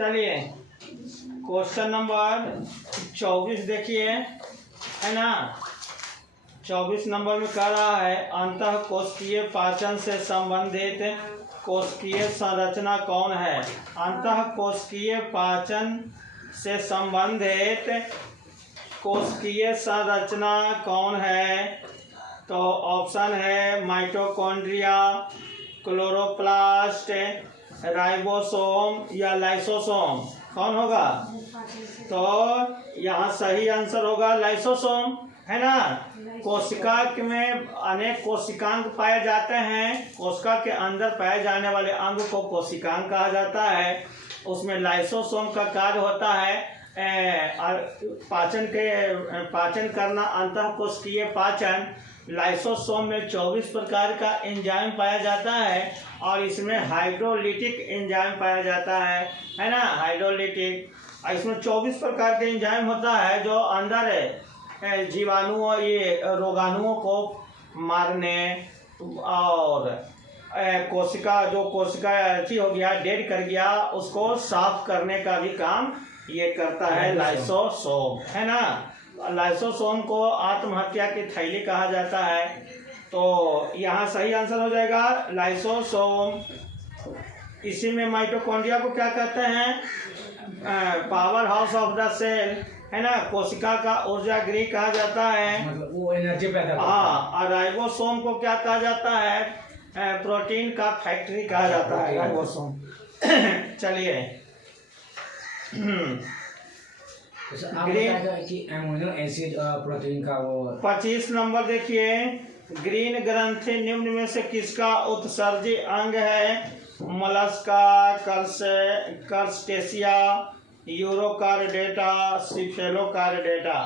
चलिए question number 24 देखिए, है ना। 24 नंबर में कह रहा है अंतः कोशिकीय पाचन से संबंधित कोशिकीय संरचना कौन है। अंतः कोशिकीय पाचन से संबंधित कोशिकीय संरचना कौन है। तो ऑप्शन है माइटोकॉन्ड्रिया, क्लोरोप्लास्ट, राइबोसोम या लाइसोसोम। कौन होगा? तो यहाँ सही आंसर होगा लाइसोसोम, है ना। कोशिका में अनेक कोशिकांग पाए जाते हैं। कोशिका के अंदर पाए जाने वाले अंग को कोशिकांग कहा जाता है। उसमें लाइसोसोम का कार्य होता है पाचन करना, अंतः कोशिकीय पाचन। लाइसोसोम में 24 प्रकार का एंजाइम पाया जाता है और इसमें हाइड्रोलिटिक एंजाइम पाया जाता है ना। हाइड्रोलिटिक इसमें 24 प्रकार के एंजाइम होता है जो अंदर जीवाणुओं ये रोगाणुओं को मारने और कोशिका अच्छी हो गया डेड कर गया उसको साफ करने का भी काम ये करता है लाइसोसोम, है ना। लाइसोसोम को आत्महत्या की थैली कहा जाता है। तो यहाँ सही आंसर हो जाएगा लाइसोसोम। इसी में माइटोकॉन्ड्रिया को क्या कहते हैं? Powerhouse of the cell, है ना। कोशिका का ऊर्जा गृह कहा जाता है, मतलब वो एनर्जी पैदा करता है। हाँ। और राइबोसोम को क्या कहा जाता है? प्रोटीन का फैक्ट्री कहा जाता है राइबोसोम। चलिए कि एमिनो एसिड प्रोटीन का वो 25 नंबर देखिए, ग्रीन ग्रंथि निम्न में से किसका उत्सर्जी अंग है? मोलस्का, कर्स्टेशिया, यूरोकार्डेटा, सिफेलोकार्डेटा।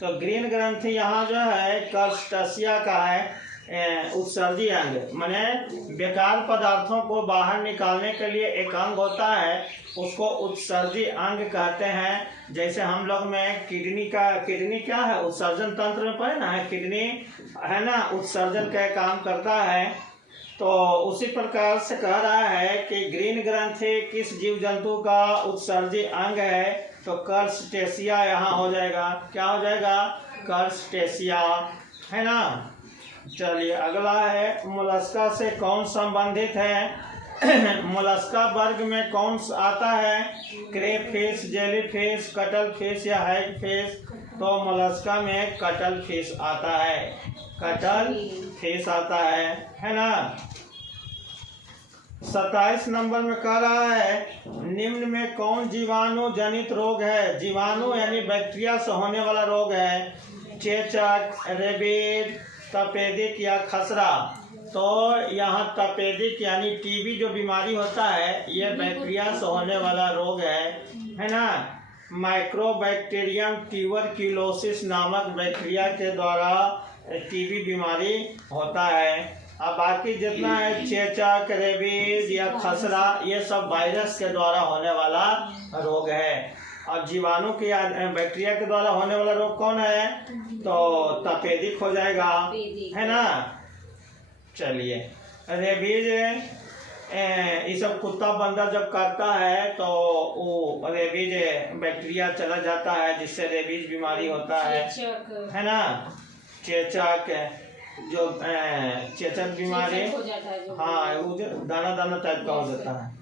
तो ग्रीन ग्रंथि यहाँ जो है कर्स्टेशिया का है उत्सर्जी अंग, माने बेकार पदार्थों को बाहर निकालने के लिए एक अंग होता है, उसको उत्सर्जी अंग कहते हैं। जैसे हम लोग में किडनी क्या है? उत्सर्जन तंत्र में पड़े ना है, किडनी है ना, उत्सर्जन का काम करता है। तो उसी प्रकार से कह रहा है कि ग्रीन ग्रंथि किस जीव जंतु का उत्सर्जी अंग है? तो कर्स्टेशिया यहाँ हो जाएगा। क्या हो जाएगा? कर्स्टेशिया, है ना। चलिए अगला है मोलस्का से कौन संबंधित है? मोलस्का वर्ग में कौन आता है? क्रेफिश, जेलीफिश, कटल फिश या हैग फिश। तो मोलस्का में कटल फिश आता है, कटल फिश आता है ना। 27 नंबर में कह रहा है निम्न में कौन जीवाणु जनित रोग है? जीवाणु यानी बैक्टीरिया से होने वाला रोग है। चेचक, रेबीज, तपेदिक या खसरा। तो यहाँ तपेदिक यानी टीबी जो बीमारी होता है ये बैक्टीरिया से होने वाला रोग है ना। माइक्रोबैक्टीरियम ट्यूबरक्यूलोसिस नामक बैक्टीरिया के द्वारा टीबी बीमारी होता है। अब बाकी जितना है चेचक, रेबीज या खसरा ये सब वायरस के द्वारा होने वाला रोग है। अब जीवाणु के या बैक्टीरिया के द्वारा होने वाला रोग कौन है? तो तपेदिक हो जाएगा, है ना। चलिए रेबीज ये सब कुत्ता बंदर जब काटता है तो वो रेबीज बैक्टीरिया चला जाता है जिससे रेबीज बीमारी होता है ना। चेचक जो चेचक बीमारी, हाँ वो दाना दाना टाइप का हो जाता है।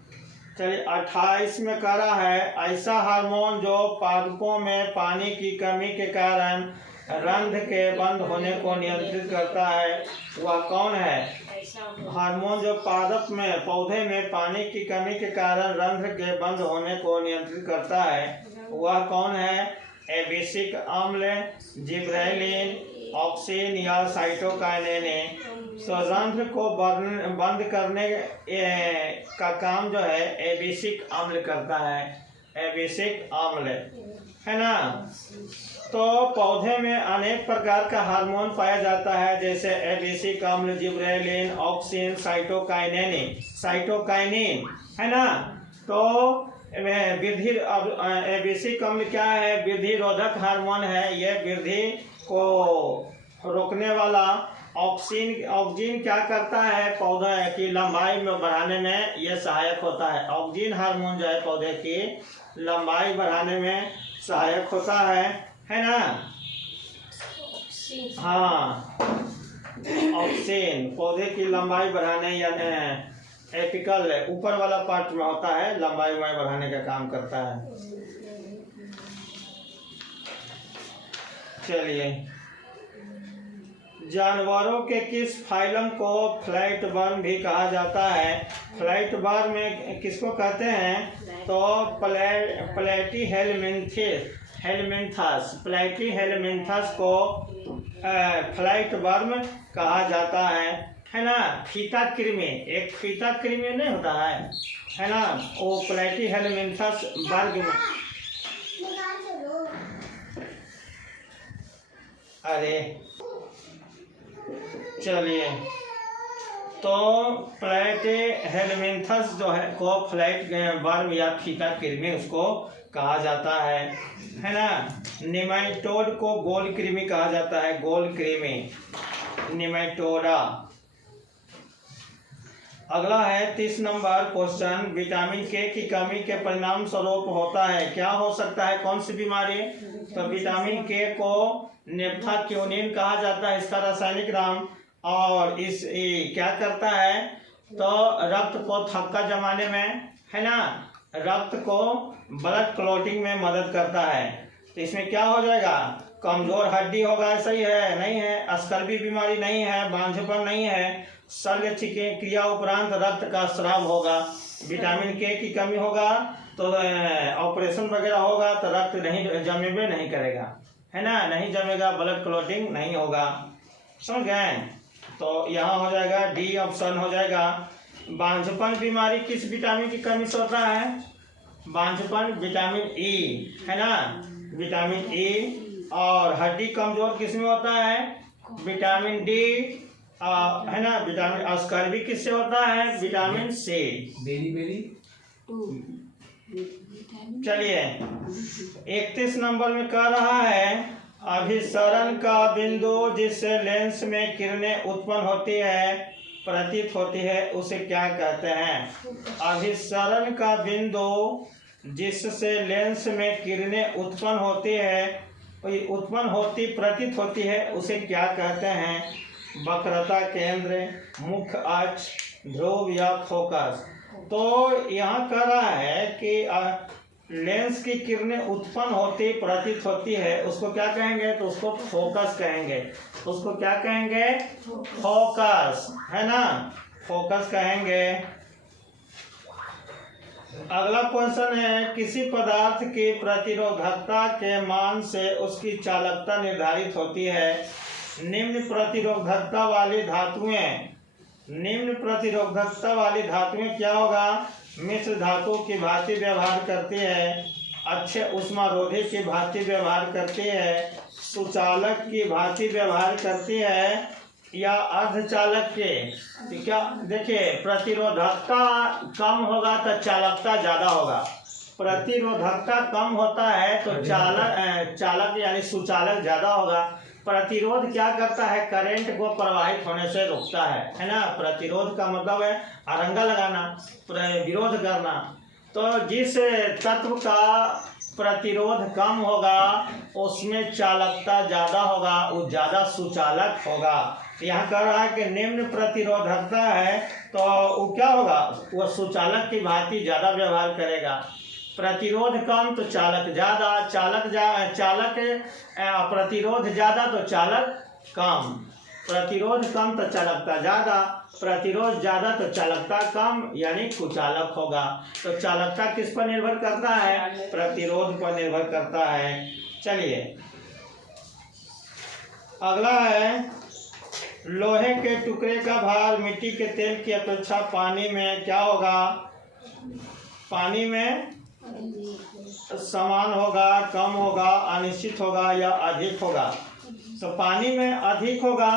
चलिए 28 में कह रहा है ऐसा हार्मोन जो पादपों में पानी की कमी के कारण रंध्र के बंद होने को नियंत्रित करता है, वह कौन है? हार्मोन जो पादप में पौधे में पानी की कमी के कारण रंध्र के बंद होने को नियंत्रित करता है, वह कौन है? एबिसिक अम्ल, जिब्रेलिन, ऑक्सिन या साइटोकाइनेन। तो रंध्र को बंद करने का काम जो है एबिसिक अम्ल करता है, एबिसिक अम्ल, है ना। तो पौधे में अनेक प्रकार का हार्मोन पाया जाता है जैसे एबिसिक अम्ल, जिब्रेलिन, ऑक्सिन, साइटोकाइनिन, है ना। तो वृद्धि एबिसिक अम्ल क्या है? वृद्धि रोधक हार्मोन है। ये वृद्धि को रोकने वाला ऑक्सीजन क्या करता है पौधा की लंबाई में बढ़ाने में ये सहायक होता है। ऑक्सीजन हार्मोन जो है पौधे की लंबाई बढ़ाने में सहायक होता है ना। हाँ, ऑक्सीजन पौधे की लंबाई बढ़ाने यानी एपिकल ऊपर वाला पार्ट में होता है, लंबाई बढ़ाने का काम करता है। चलिए, जानवरों के किस फाइलम को फ्लैटवर्म भी कहा जाता है? फ्लैटवर्म में किसको कहते हैं? तो प्लैटीहेलमिन्थस को फ्लैटवर्म कहा जाता है ना। फीता कृमि, एक फीता कृमि नहीं होता है ना, वो प्लैटीहेलमिन्थस वर्ग में। अरे चलिए, तो प्लैटीहेलमिन्थस जो है को फ्लैटवर्म या फीता कृमि उसको कहा जाता है ना। निमेटोड को गोल कृमि कहा जाता है, गोल कृमि, निमेटोडा। अगला है 30 नंबर क्वेश्चन, विटामिन के की कमी के परिणाम स्वरूप होता है, क्या हो सकता है, कौन सी बीमारी? तो विटामिन के को नेफ्थाक्यूनिन कहा जाता है, इसका रासायनिक नाम। और क्या करता है? तो रक्त को थक्का जमाने में, है ना, रक्त को ब्लड क्लॉटिंग में मदद करता है। तो इसमें क्या हो जाएगा? कमजोर हड्डी होगा, सही है? नहीं है। स्कर्वी बीमारी नहीं है, बांझपन नहीं है, शल्य क्रिया उपरांत रक्त का स्राव होगा। विटामिन के की कमी होगा तो ऑपरेशन वगैरह होगा तो रक्त नहीं जमेबे नहीं करेगा, है ना, नहीं जमेगा, ब्लड क्लॉटिंग नहीं होगा। समझ गए? तो यहाँ हो जाएगा डी ऑप्शन हो जाएगा। बांझपन बीमारी किस विटामिन की कमी से होता है? बांझपन विटामिन ई, है ना, विटामिन ई। और हड्डी कमजोर किस में होता है? विटामिन डी, है ना। विटामिन स्कर्वी किससे होता है? Vitamin C. चलिए, 31 नंबर में कह रहा है अभिसरण का बिंदु जिससे लेंस में किरणें उत्पन्न होती है, प्रतीत होती है, उसे क्या कहते हैं? अभिसरण का बिंदु जिससे लेंस में किरणें उत्पन्न होती है, प्रतीत होती है, उसे क्या कहते हैं? वक्रता केंद्र, मुख्य अक्ष, ध्रुव या फोकस। तो यहाँ कह रहा है कि लेंस की किरणें उत्पन्न होती प्रतीत होती है, उसको क्या कहेंगे? तो उसको फोकस कहेंगे। उसको क्या कहेंगे? फोकस, है ना, फोकस कहेंगे। अगला क्वेश्चन है किसी पदार्थ की प्रतिरोधकता के मान से उसकी चालकता निर्धारित होती है। निम्न प्रतिरोधकता वाली धातुएं क्या होगा? मिश्र धातु की भांति व्यवहार करती है, अच्छे उष्मारोधी की भांति व्यवहार करती है, सुचालक की भांति व्यवहार करती है, या अर्धचालक के। क्या देखिए, प्रतिरोधकता कम होगा तो चालकता ज्यादा होगा। प्रतिरोधकता कम होता है तो चालक यानी सुचालक ज्यादा होगा। प्रतिरोध क्या करता है? करंट को प्रवाहित होने से रोकता है ना। प्रतिरोध का मतलब है अरंगा लगाना, विरोध करना। तो जिस तत्व का प्रतिरोध कम होगा उसमें चालकता ज्यादा होगा, वो ज्यादा सुचालक होगा। यहाँ कह रहा है कि निम्न प्रतिरोधकता है तो वो क्या होगा? वो सुचालक की भांति ज्यादा व्यवहार करेगा। प्रतिरोध कम तो चालक ज्यादा, प्रतिरोध ज्यादा तो चालक कम, प्रतिरोध कम तो चालकता ज्यादा, प्रतिरोध ज्यादा तो चालकता कम, यानी कुचालक होगा। तो चालकता किस पर निर्भर करता है? प्रतिरोध पर निर्भर करता है। चलिए, अगला है लोहे के टुकड़े का भार मिट्टी के तेल की अपेक्षा पानी में क्या होगा? पानी में समान होगा, कम होगा, अनिश्चित होगा या अधिक होगा? तो पानी में अधिक होगा।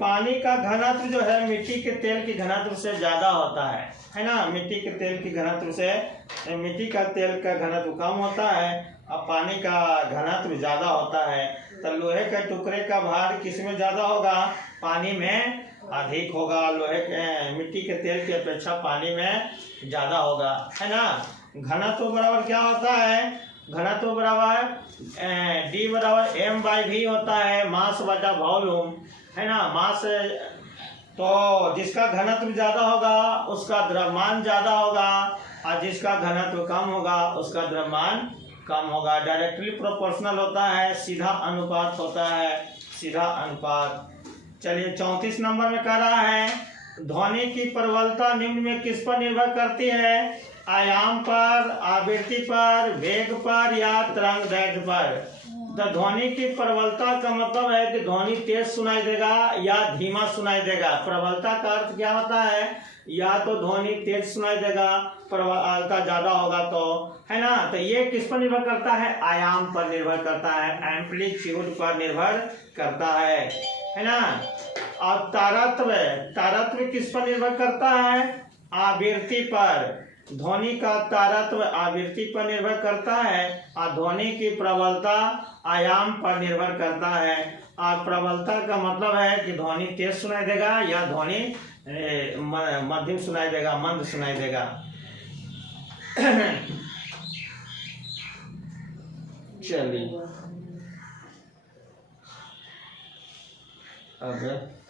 पानी का घनत्व जो है मिट्टी के तेल की घनत्व से ज्यादा होता है ना। मिट्टी के तेल की घनत्व से मिट्टी का तेल का घनत्व कम होता है और पानी का घनत्व ज्यादा होता है। तो लोहे के टुकड़े का भार किस में ज्यादा होगा? पानी में अधिक होगा, लोहे के मिट्टी के तेल की अपेक्षा पानी में ज़्यादा होगा, है ना। घनत्व बराबर क्या होता है, घनत्व बराबर डी बराबर एम बाई वी होता है, मास बटा वॉल्यूम, है ना। मास तो जिसका घनत्व ज़्यादा होगा उसका द्रव्यमान ज़्यादा होगा, और जिसका घनत्व कम होगा उसका द्रव्यमान कम होगा। डायरेक्टली प्रोपोर्शनल होता है, सीधा अनुपात होता है, सीधा अनुपात। चलिए 34 नंबर में कह रहा है ध्वनि की प्रबलता निम्न में किस पर निर्भर करती है, आयाम पर, आवृत्ति पर, वेग पर या तरंग दैर्ध्य पर। तो ध्वनि की प्रबलता का मतलब है कि ध्वनि तेज सुनाई देगा या धीमा सुनाई देगा। प्रबलता का अर्थ क्या होता है, या तो ध्वनि तेज सुनाई देगा, प्रबलता ज्यादा होगा तो, है ना। तो ये किस पर निर्भर करता है, आयाम पर निर्भर करता है, एम्पलीट्यूड पर निर्भर करता है ना। और तारत्व, तारत्व किस पर निर्भर करता है, आवृत्ति पर। ध्वनि का तारत्व आवृत्ति पर निर्भर करता है, और ध्वनि की प्रबलता आयाम पर निर्भर करता है। और प्रबलता का मतलब है कि ध्वनि तेज सुनाई देगा या ध्वनि मध्यम सुनाई देगा, मंद सुनाई देगा। चलिए अब